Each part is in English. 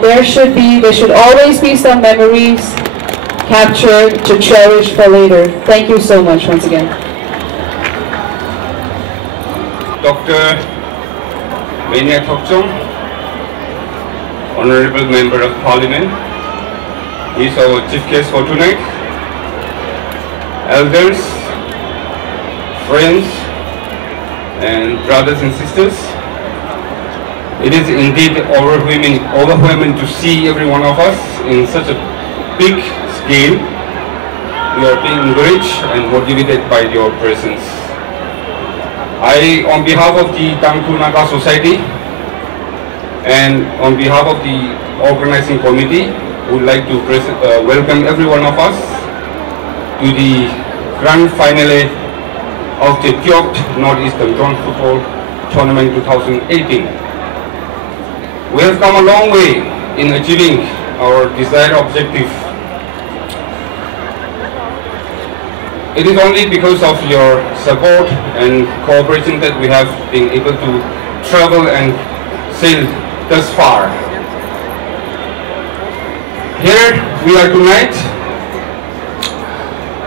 There should always be some memories captured to cherish for later. Thank you so much once again. Dr. NE Tamchon, Honorable Member of Parliament, is our chief guest for tonight. Elders, friends, and brothers and sisters, it is indeed overwhelming to see every one of us in such a big scale. We are being encouraged and motivated by your presence. I, on behalf of the Tangkhul Naga Society and on behalf of the organizing committee, would like to welcome every one of us to the grand finale of the 12th Northeast Tamchon Football Tournament 2018. We have come a long way in achieving our desired objective. It is only because of your support and cooperation that we have been able to travel and sail thus far. Here we are tonight,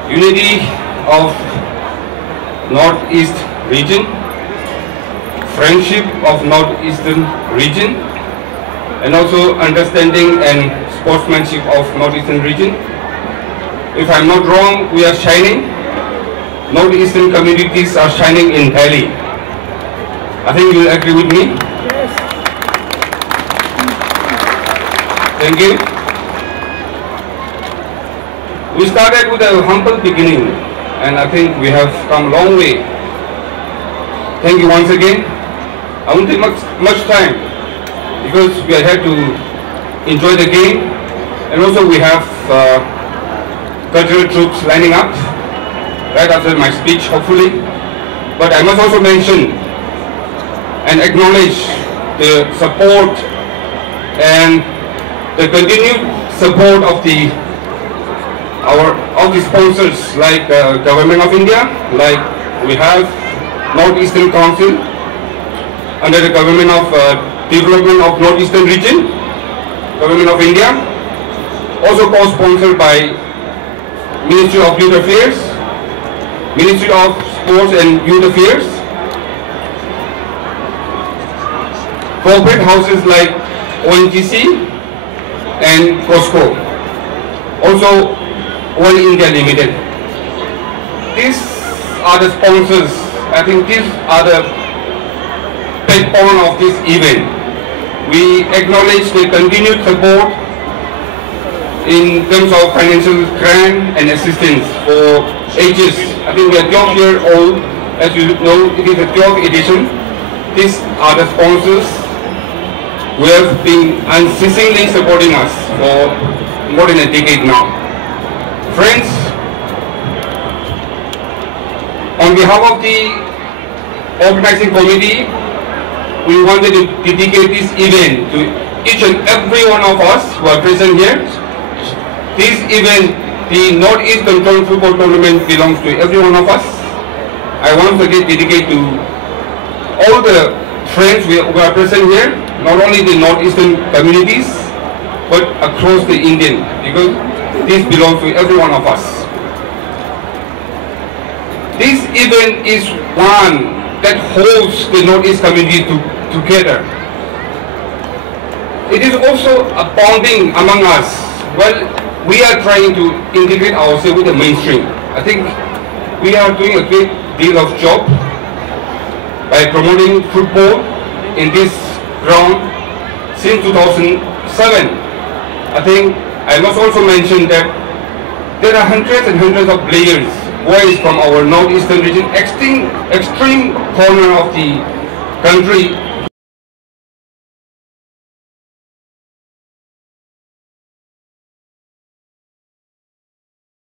unity of Northeast region, friendship of Northeastern region, and also understanding and sportsmanship of Northeastern region. If I'm not wrong, we are shining. Northeastern communities are shining in Delhi. I think you will agree with me. Yes. Thank you. We started with a humble beginning, and I think we have come a long way. Thank you once again. I won't take much time, because we are here to enjoy the game, and also we have cultural troops lining up right after my speech, hopefully. But I must also mention and acknowledge the support and the continued support of the sponsors, like Government of India, like we have Northeastern Council under the Government of Development of Northeastern Region, Government of India, also co-sponsored by Ministry of Youth Affairs, Ministry of Sports and Youth Affairs, corporate houses like ONGC and COSCO, also All India Ltd. These are the sponsors. I think these are the backbone of this event. We acknowledge the continued support in terms of financial grant and assistance for ages. I think we are 12 years old. As you know, it is the 12th edition. These are the sponsors who have been unceasingly supporting us for more than a decade now. Friends, on behalf of the organizing committee, we wanted to dedicate this event to each and every one of us who are present here. This event, the Northeast Tamchon Football Tournament, belongs to every one of us. I once again dedicate to all the friends who are present here, not only the Northeastern communities, but across the Indian, because this belongs to every one of us. This event is one that holds the Northeast community together. It is also a bonding among us. Well, we are trying to integrate ourselves with the mainstream. I think we are doing a great deal of job by promoting football in this ground since 2007. I think I must also mention that there are hundreds and hundreds of players who are from our Northeastern region, extreme corner of the country,